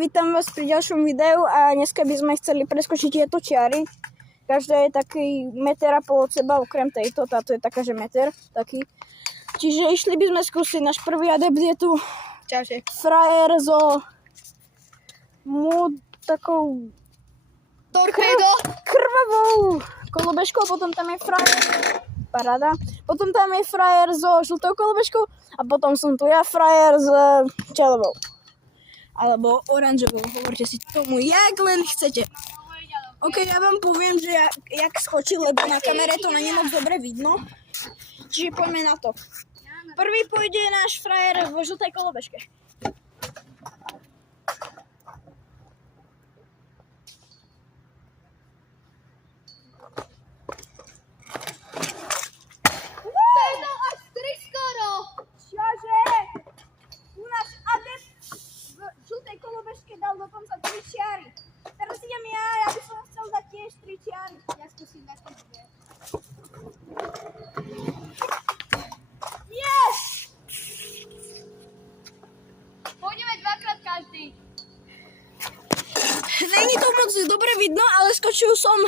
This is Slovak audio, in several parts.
vítam vás pri ďalšom videu a dneska by sme chceli preskočiť tieto čiary. Každá je taký meter a pol od seba, okrem tejto, táto je taká, že meter, taký. Čiže išli by sme skúsiť, náš prvý adept je tu. Čauže. Frajer so takou krvavou kolobežkou, potom tam je frajer, paráda. Potom tam je frajer so žltou kolobežkou a potom som tu ja, frajer s čelovou. Alebo oranžovou, hovorte si tomu, jak len chcete. Ok, ja vám poviem, že jak skočil, lebo na kamere to není moc dobre vidno. Čiže poďme na to. Prvý pôjde náš frajer vo žltej kolobežke. Dal dokonca 3 čiary. Teraz idem ja by som chcel dať tiež 3 čiary. Ja skúsim dať tiež 2. Yes! Pôjdeme dvakrát každý. Není to moc dobre vidno, ale skočil som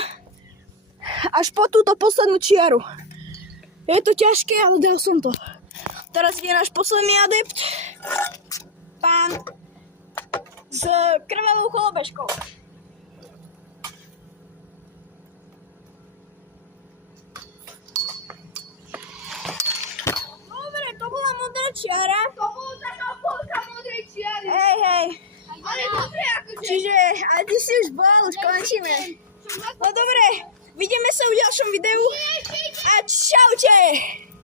až po túto poslednú čiaru. Je to ťažké, ale dal som to. Teraz je náš posledný adept. Pán s krvavou kolobežkou. Dobre, to bola modrá čiara. To bolo taká polka modrej čiary. Hej. Ale dobre akože. Čiže, ale ty si už bol, už končíme. No dobre, vidíme sa v ďalšom videu a čaute.